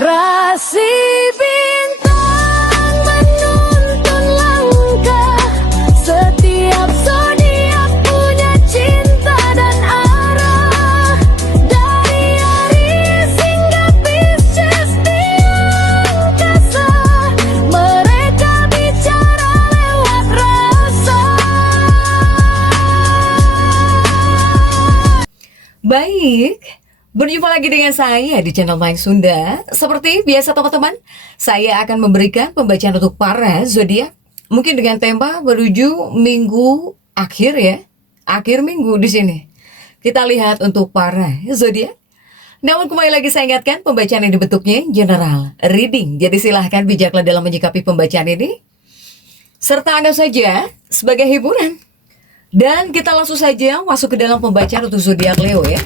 Rasi bintang menuntun langkah, setiap zodiak punya cinta dan arah. Dari Aries hingga Pisces di angkasa, mereka bicara lewat rasa. Baik, berjumpa lagi dengan saya di channel Main Sunda. Seperti biasa teman-teman, saya akan memberikan pembacaan untuk para zodiak. Mungkin dengan tema menuju minggu akhir ya, akhir minggu di sini. Kita lihat untuk para zodiak. Namun kembali lagi saya ingatkan, pembacaan ini bentuknya general reading. Jadi silahkan bijaklah dalam menyikapi pembacaan ini, serta anggap saja sebagai hiburan. Dan kita langsung saja masuk ke dalam pembacaan untuk zodiak Leo ya.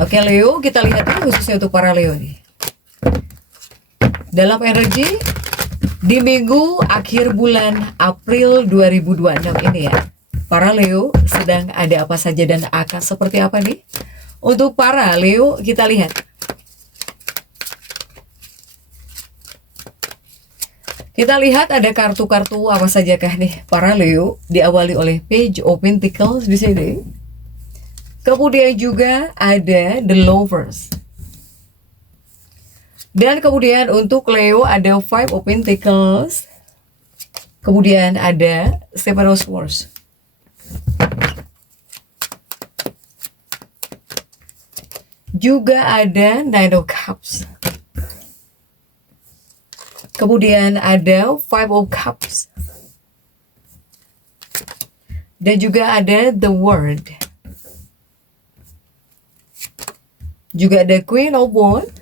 Oke Leo, kita lihat ini khususnya untuk para Leo nih. Dalam energi di minggu akhir bulan April 2026 ini ya. Para Leo sedang ada apa saja dan akan seperti apa nih? Untuk para Leo kita lihat. Kita lihat ada kartu-kartu apa sajakah nih para Leo, diawali oleh Page of Pentacles di sini. Kemudian juga ada The Lovers. Dan kemudian untuk Leo ada Five of Pentacles. Kemudian ada Seven of Swords. Juga ada Nine of Cups. Kemudian ada Five of Cups. Dan juga ada The World. Juga ada Queen of Wands.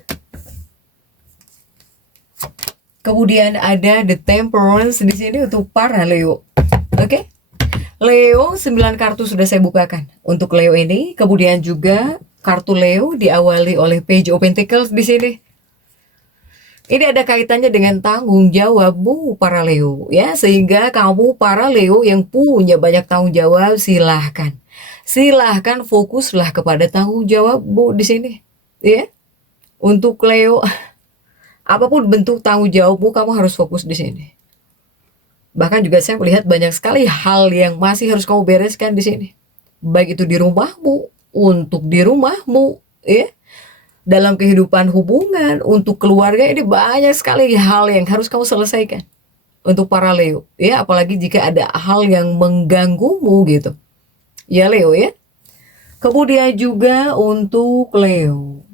Kemudian ada The Temperance di sini untuk para Leo. Oke. Leo 9 kartu sudah saya bukakan untuk Leo ini. Kemudian juga kartu Leo diawali oleh Page of Pentacles di sini. Ini ada kaitannya dengan tanggung jawabmu para Leo ya, sehingga kamu para Leo yang punya banyak tanggung jawab silahkan fokuslah kepada tanggung jawabmu di sini ya. Untuk Leo, apapun bentuk tanggung jawabmu kamu harus fokus di sini. Bahkan juga saya melihat banyak sekali hal yang masih harus kamu bereskan di sini. Baik itu di rumahmu, untuk di rumahmu ya. Dalam kehidupan hubungan, untuk keluarga, ini banyak sekali hal yang harus kamu selesaikan untuk para Leo ya, apalagi jika ada hal yang mengganggumu gitu ya Leo ya. Kemudian juga untuk Leo,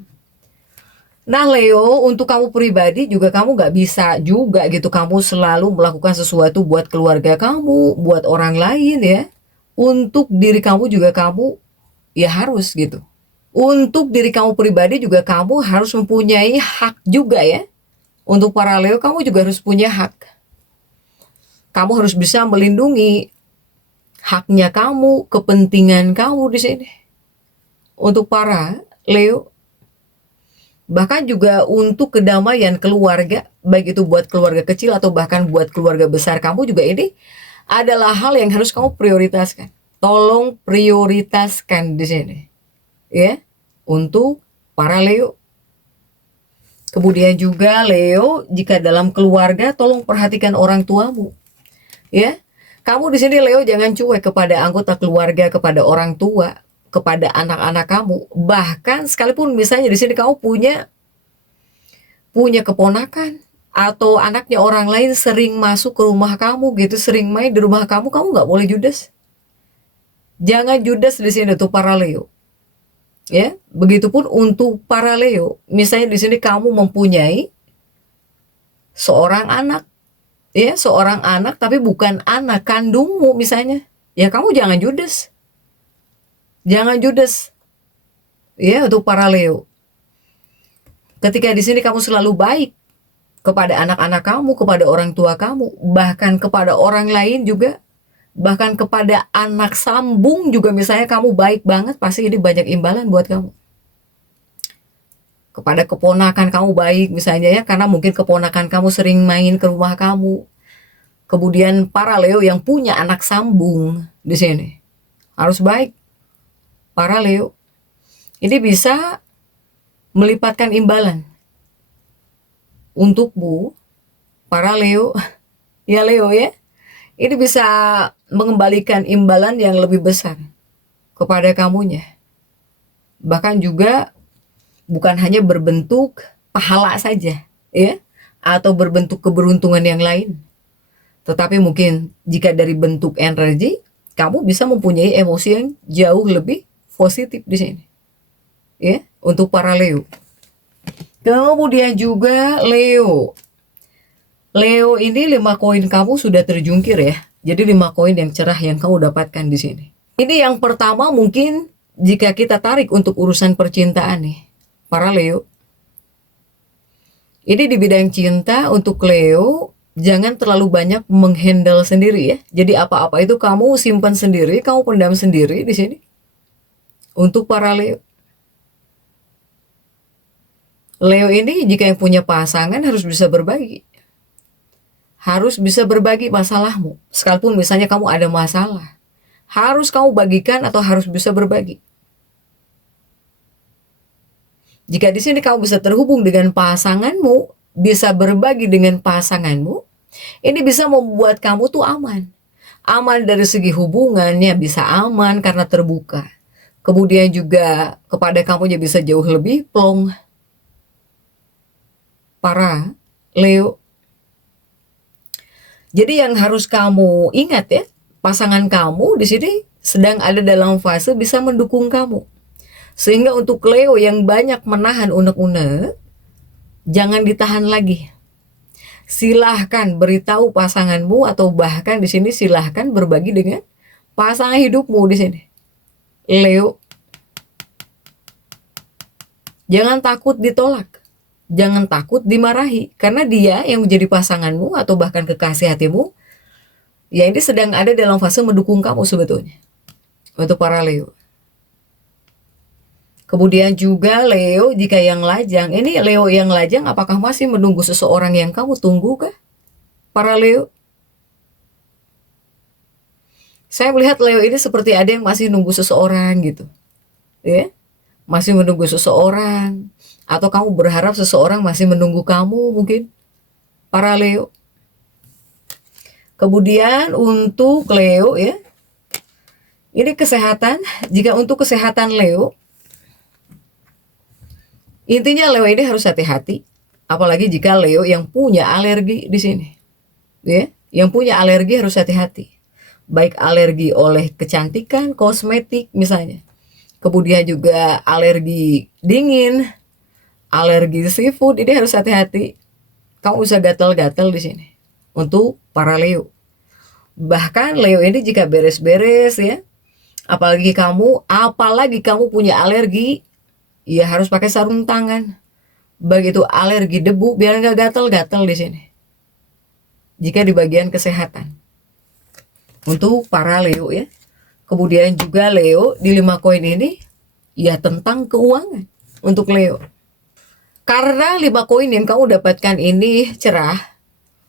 nah Leo, untuk kamu pribadi juga kamu gak bisa juga gitu kamu selalu melakukan sesuatu buat keluarga kamu, buat orang lain ya. Untuk diri kamu juga kamu ya harus gitu. Untuk diri kamu pribadi juga kamu harus mempunyai hak juga ya. Untuk para Leo, kamu juga harus punya hak. Kamu harus bisa melindungi haknya kamu, kepentingan kamu di sini. Untuk para Leo, bahkan juga untuk kedamaian keluarga, baik itu buat keluarga kecil atau bahkan buat keluarga besar kamu juga, ini adalah hal yang harus kamu prioritaskan. Tolong prioritaskan di sini ya, untuk para Leo. Kemudian juga Leo, jika dalam keluarga tolong perhatikan orang tuamu ya. Kamu di sini Leo jangan cuek kepada anggota keluarga, kepada orang tua, kepada anak-anak kamu. Bahkan sekalipun misalnya di sini kamu punya keponakan atau anaknya orang lain sering masuk ke rumah kamu gitu, sering main di rumah kamu nggak boleh judes. Jangan judes di sini tuh para Leo. Ya, begitupun untuk para Leo. Misalnya di sini kamu mempunyai seorang anak, ya, seorang anak tapi bukan anak kandungmu misalnya, ya kamu jangan judes, ya untuk para Leo. Ketika di sini kamu selalu baik kepada anak-anak kamu, kepada orang tua kamu, bahkan kepada orang lain juga. Bahkan kepada anak sambung juga misalnya kamu baik banget, pasti ini banyak imbalan buat kamu. Kepada keponakan kamu baik misalnya ya, karena mungkin keponakan kamu sering main ke rumah kamu. Kemudian para Leo yang punya anak sambung di sini harus baik. Para Leo, ini bisa melipatkan imbalan. untukmu, para Leo, ya Leo ya, ini bisa mengembalikan imbalan yang lebih besar kepada kamunya. Bahkan juga bukan hanya berbentuk pahala saja, ya, atau berbentuk keberuntungan yang lain. Tetapi mungkin jika dari bentuk energi, kamu bisa mempunyai emosi yang jauh lebih positif di sini. Ya, untuk para Leo. Kemudian juga Leo. Leo ini 5 koin kamu sudah terjungkir ya. Jadi 5 koin yang cerah yang kamu dapatkan di sini. Ini yang pertama mungkin jika kita tarik untuk urusan percintaan nih, para Leo. Ini di bidang cinta untuk Leo, jangan terlalu banyak menghandle sendiri ya. Jadi apa-apa itu kamu simpan sendiri, kamu pendam sendiri di sini. Untuk para Leo. Leo ini jika yang punya pasangan harus bisa berbagi. Harus bisa berbagi masalahmu. Sekalipun misalnya kamu ada masalah, harus kamu bagikan atau harus bisa berbagi. Jika di sini kamu bisa terhubung dengan pasanganmu, bisa berbagi dengan pasanganmu, ini bisa membuat kamu tuh aman. Aman dari segi hubungannya bisa aman karena terbuka. Kemudian juga kepada kamunya bisa jauh lebih plong. Para Leo. Jadi yang harus kamu ingat ya, pasangan kamu di sini sedang ada dalam fase bisa mendukung kamu. Sehingga untuk Leo yang banyak menahan unek-unek, jangan ditahan lagi. Silahkan beritahu pasanganmu atau bahkan di sini silahkan berbagi dengan pasangan hidupmu di sini. Leo. Jangan takut ditolak. Jangan takut dimarahi. Karena dia yang menjadi pasanganmu atau bahkan kekasih hatimu, ya ini sedang ada dalam fase mendukung kamu sebetulnya. Untuk para Leo. Kemudian juga Leo jika yang lajang, ini Leo yang lajang apakah masih menunggu seseorang yang kamu tunggu kah? Para Leo. Saya melihat Leo ini seperti ada yang masih nunggu seseorang gitu. Ya, masih menunggu seseorang. Atau kamu berharap seseorang masih menunggu kamu mungkin. Para Leo. Kemudian untuk Leo ya. Ini kesehatan, jika untuk kesehatan Leo, intinya Leo ini harus hati-hati, apalagi jika Leo yang punya alergi di sini. Ya, yang punya alergi harus hati-hati. Baik alergi oleh kecantikan, kosmetik misalnya. Kemudian juga alergi dingin, alergi seafood, ini harus hati-hati. Kamu bisa gatal-gatal di sini. Untuk para Leo. Bahkan Leo ini jika beres-beres ya, apalagi kamu punya alergi, ya harus pakai sarung tangan. Begitu alergi debu biar nggak gatal-gatal di sini. Jika di bagian kesehatan. Untuk para Leo ya. Kemudian juga Leo di 5 koin ini ya tentang keuangan untuk Leo. Karena 5 koin yang kamu dapatkan ini cerah,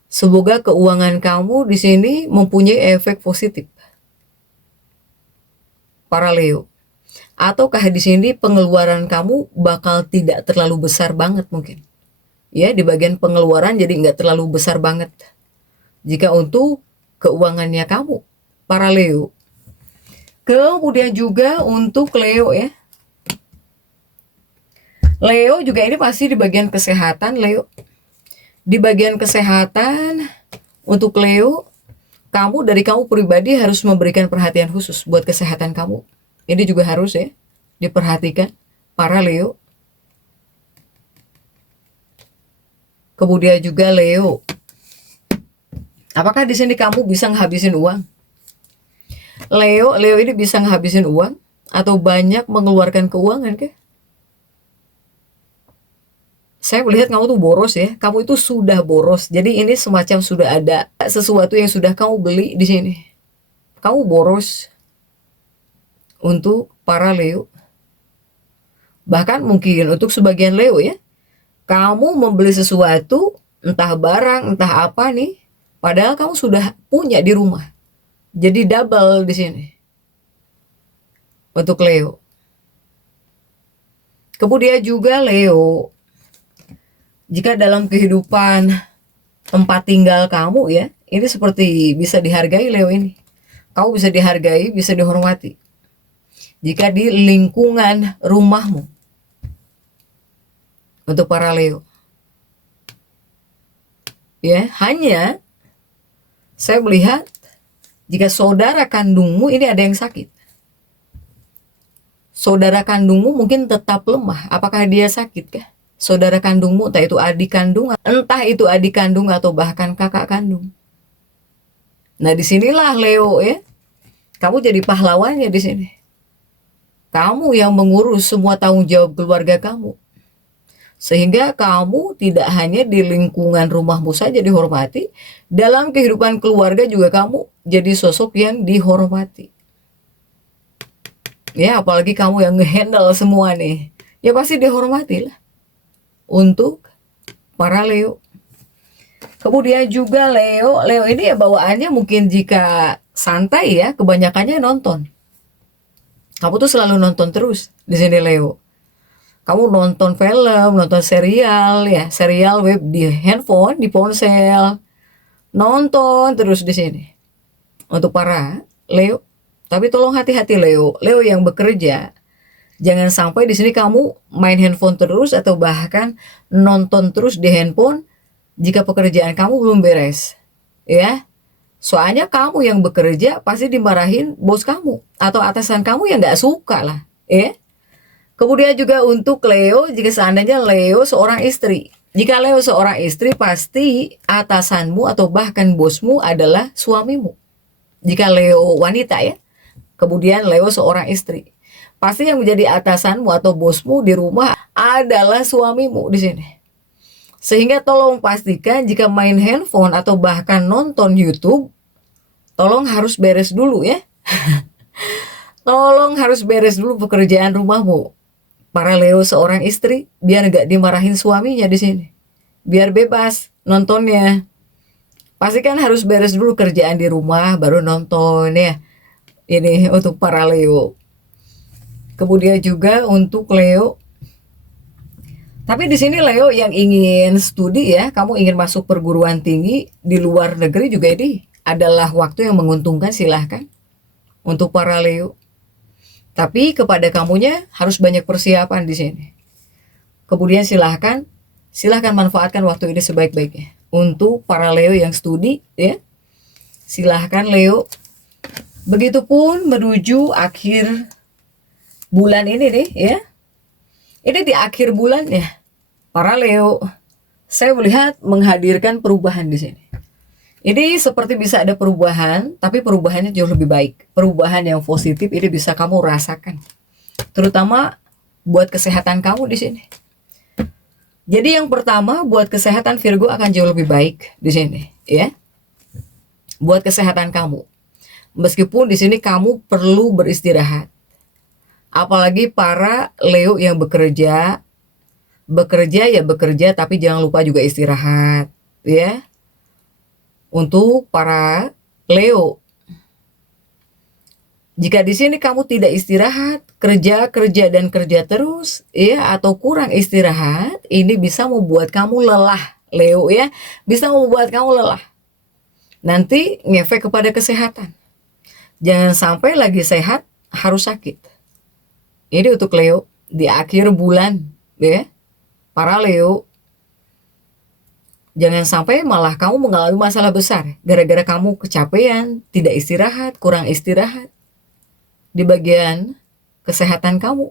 semoga keuangan kamu di sini mempunyai efek positif. Para Leo. Ataukah di sini pengeluaran kamu bakal tidak terlalu besar banget mungkin. Ya, di bagian pengeluaran jadi nggak terlalu besar banget. Jika untuk keuangannya kamu, para Leo. Kemudian juga untuk Leo ya. Leo juga ini pasti di bagian kesehatan Leo. Di bagian kesehatan untuk Leo, dari kamu pribadi harus memberikan perhatian khusus buat kesehatan kamu. Ini juga harus ya diperhatikan para Leo. Kemudian juga Leo. Apakah di sini kamu bisa ngehabisin uang? Leo ini bisa ngehabisin uang atau banyak mengeluarkan keuangan kah? Saya melihat kamu tuh boros ya. Kamu itu sudah boros. Jadi ini semacam sudah ada sesuatu yang sudah kamu beli di sini. Kamu boros. Untuk para Leo. Bahkan mungkin untuk sebagian Leo ya. Kamu membeli sesuatu, entah barang, entah apa nih. Padahal kamu sudah punya di rumah. Jadi double di sini. Untuk Leo. Kemudian juga Leo Jika dalam kehidupan tempat tinggal kamu ya, ini seperti bisa dihargai Leo ini. Kamu bisa dihargai, bisa dihormati. Jika di lingkungan rumahmu. Untuk para Leo. Ya, hanya saya melihat jika saudara kandungmu ini ada yang sakit. Saudara kandungmu mungkin tetap lemah. Apakah dia sakit kah? Saudara kandungmu, entah itu adik kandung atau bahkan kakak kandung. Nah, disinilah Leo ya, kamu jadi pahlawannya di sini. Kamu yang mengurus semua tanggung jawab keluarga kamu. Sehingga kamu tidak hanya di lingkungan rumahmu saja dihormati, dalam kehidupan keluarga juga kamu jadi sosok yang dihormati. Ya, apalagi kamu yang ngehandle semua nih, ya pasti dihormati lah untuk para Leo. Kemudian juga Leo ini ya bawaannya mungkin jika santai ya, kebanyakannya nonton. Kamu tuh selalu nonton terus di sini Leo. Kamu nonton film, nonton serial ya, serial web di handphone, di ponsel, nonton terus di sini. Untuk para Leo, tapi tolong hati-hati Leo yang bekerja. Jangan sampai di sini kamu main handphone terus atau bahkan nonton terus di handphone jika pekerjaan kamu belum beres. Ya. Soalnya kamu yang bekerja pasti dimarahin bos kamu atau atasan kamu yang nggak suka lah, ya. Kemudian juga untuk Leo, jika seandainya Leo seorang istri. Jika Leo seorang istri, pasti atasanmu atau bahkan bosmu adalah suamimu. Jika Leo wanita ya. Kemudian Leo seorang istri. Pasti yang menjadi atasanmu atau bosmu di rumah adalah suamimu di sini. Sehingga tolong pastikan jika main handphone atau bahkan nonton YouTube, tolong harus beres dulu ya. Tolong harus beres dulu pekerjaan rumahmu. Para Leo seorang istri, biar nggak dimarahin suaminya di sini. Biar bebas nontonnya. Pastikan harus beres dulu kerjaan di rumah, baru nonton ya. Ini untuk para Leo. Kemudian juga untuk Leo. Tapi di sini Leo yang ingin studi ya, kamu ingin masuk perguruan tinggi di luar negeri juga ini adalah waktu yang menguntungkan, silahkan. Untuk para Leo. Tapi kepada kamunya harus banyak persiapan di sini. Kemudian silahkan manfaatkan waktu ini sebaik-baiknya. Untuk para Leo yang studi ya, silahkan Leo. Begitupun menuju akhir bulan ini nih ya. Ini di akhir bulan ya, para Leo, saya melihat menghadirkan perubahan di sini. Ini seperti bisa ada perubahan, tapi perubahannya jauh lebih baik. Perubahan yang positif ini bisa kamu rasakan. Terutama buat kesehatan kamu di sini. Jadi yang pertama, buat kesehatan Virgo akan jauh lebih baik di sini, ya. Buat kesehatan kamu. Meskipun di sini kamu perlu beristirahat. Apalagi para Leo yang bekerja ya bekerja, tapi jangan lupa juga istirahat, ya. Untuk para Leo, jika di sini kamu tidak istirahat, kerja terus, ya, atau kurang istirahat, ini bisa membuat kamu lelah, Leo ya, bisa membuat kamu lelah. Nanti ngefek kepada kesehatan. Jangan sampai lagi sehat harus sakit. Ini untuk Leo di akhir bulan, ya, para Leo. Jangan sampai malah kamu mengalami masalah besar gara-gara kamu kecapean, tidak istirahat, kurang istirahat di bagian kesehatan kamu.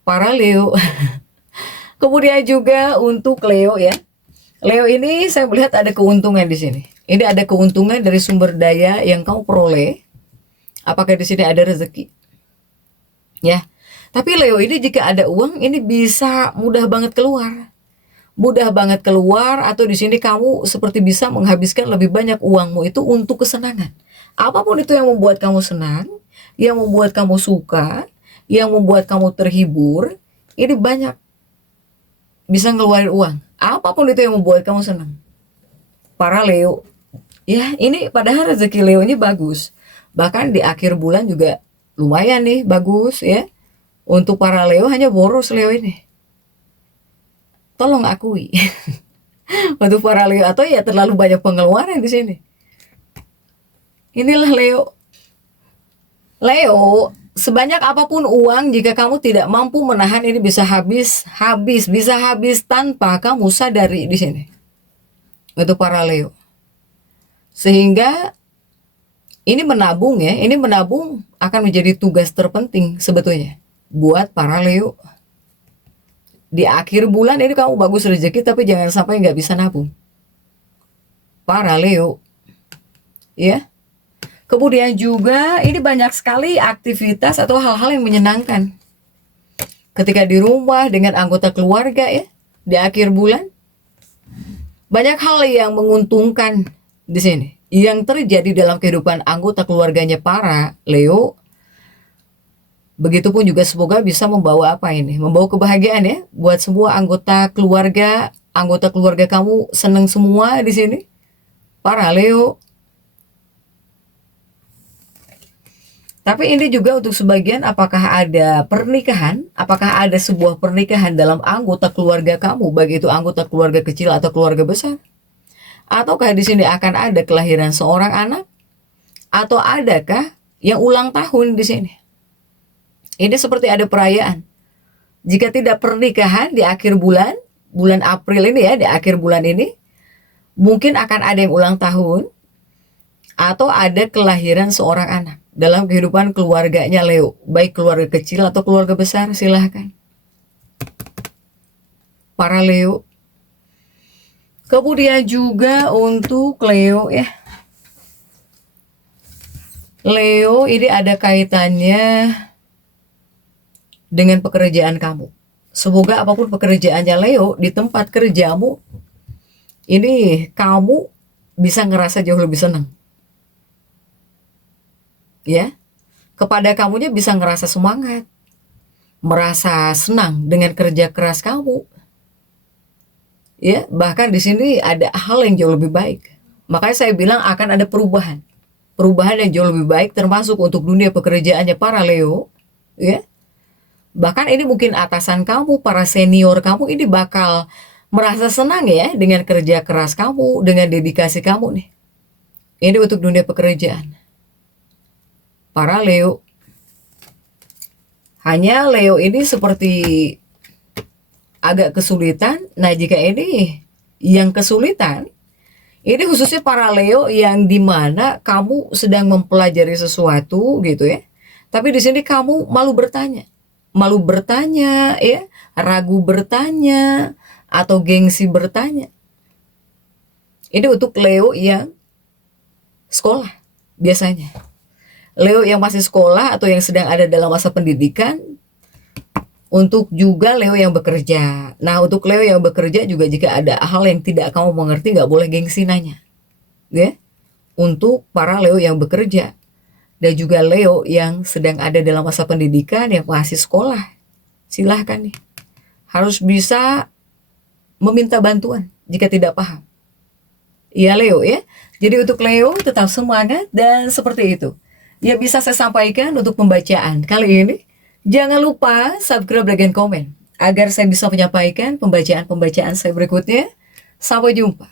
Para Leo. Kemudian juga untuk Leo ya. Leo ini saya melihat ada keuntungan di sini. Ini ada keuntungan dari sumber daya yang kamu peroleh. Apakah di sini ada rezeki? Ya. Tapi Leo ini jika ada uang ini bisa mudah banget keluar. Atau di sini kamu seperti bisa menghabiskan lebih banyak uangmu itu untuk kesenangan. Apapun itu yang membuat kamu senang, yang membuat kamu suka, yang membuat kamu terhibur, ini banyak bisa ngeluarin uang. Apapun itu yang membuat kamu senang. Para Leo, ya ini padahal rezeki Leo ini bagus. Bahkan di akhir bulan juga lumayan nih, bagus ya. Untuk para Leo hanya boros Leo ini. tolong akui. Untuk para Leo, atau ya terlalu banyak pengeluaran di sini. Inilah Leo. Leo, sebanyak apapun uang, jika kamu tidak mampu menahan, ini bisa habis, bisa habis tanpa kamu sadari di sini. Untuk para Leo. Sehingga ini menabung ya, ini menabung akan menjadi tugas terpenting sebetulnya buat para Leo. Di akhir bulan ini kamu bagus rezeki, tapi jangan sampai nggak bisa nabung. Para Leo. Ya. Kemudian juga ini banyak sekali aktivitas atau hal-hal yang menyenangkan. Ketika di rumah dengan anggota keluarga ya, di akhir bulan. Banyak hal yang menguntungkan di sini. Yang terjadi dalam kehidupan anggota keluarganya para Leo. Begitupun juga semoga bisa membawa apa ini? Membawa kebahagiaan ya buat semua anggota keluarga kamu seneng semua di sini. Para Leo. Tapi ini juga untuk sebagian apakah ada pernikahan, apakah ada sebuah pernikahan dalam anggota keluarga kamu, baik itu anggota keluarga kecil atau keluarga besar? Ataukah di sini akan ada kelahiran seorang anak? Atau adakah yang ulang tahun di sini? Ini seperti ada perayaan. Jika tidak pernikahan di akhir bulan April ini ya, di akhir bulan ini, mungkin akan ada yang ulang tahun atau ada kelahiran seorang anak dalam kehidupan keluarganya Leo, baik keluarga kecil atau keluarga besar, silahkan. Para Leo. Kemudian juga untuk Leo ya. Leo ini ada kaitannya dengan pekerjaan kamu. Semoga apapun pekerjaannya Leo, di tempat kerjamu, ini kamu bisa ngerasa jauh lebih senang. Ya, kepada kamunya bisa ngerasa semangat, merasa senang dengan kerja keras kamu. Ya, bahkan di sini ada hal yang jauh lebih baik. Makanya saya bilang akan ada perubahan yang jauh lebih baik, termasuk untuk dunia pekerjaannya para Leo. Ya, bahkan ini mungkin atasan kamu, para senior kamu ini bakal merasa senang ya dengan kerja keras kamu, dengan dedikasi kamu nih. Ini untuk dunia pekerjaan. Para Leo. Hanya Leo ini seperti agak kesulitan. Nah, jika ini yang kesulitan, ini khususnya para Leo yang dimana kamu sedang mempelajari sesuatu gitu ya. Tapi di sini kamu malu bertanya ya, ragu bertanya atau gengsi bertanya. Ini untuk Leo yang sekolah biasanya. Leo yang masih sekolah atau yang sedang ada dalam masa pendidikan, untuk juga Leo yang bekerja. Nah, untuk Leo yang bekerja juga jika ada hal yang tidak kamu mengerti, nggak boleh gengsi nanya. Ya, untuk para Leo yang bekerja. Dan juga Leo yang sedang ada dalam masa pendidikan, yang masih sekolah. Silahkan nih. Harus bisa meminta bantuan jika tidak paham. Iya Leo ya. Jadi untuk Leo tetap semangat dan seperti itu. Ya bisa saya sampaikan untuk pembacaan kali ini. Jangan lupa subscribe dan komen agar saya bisa menyampaikan pembacaan-pembacaan saya berikutnya. Sampai jumpa.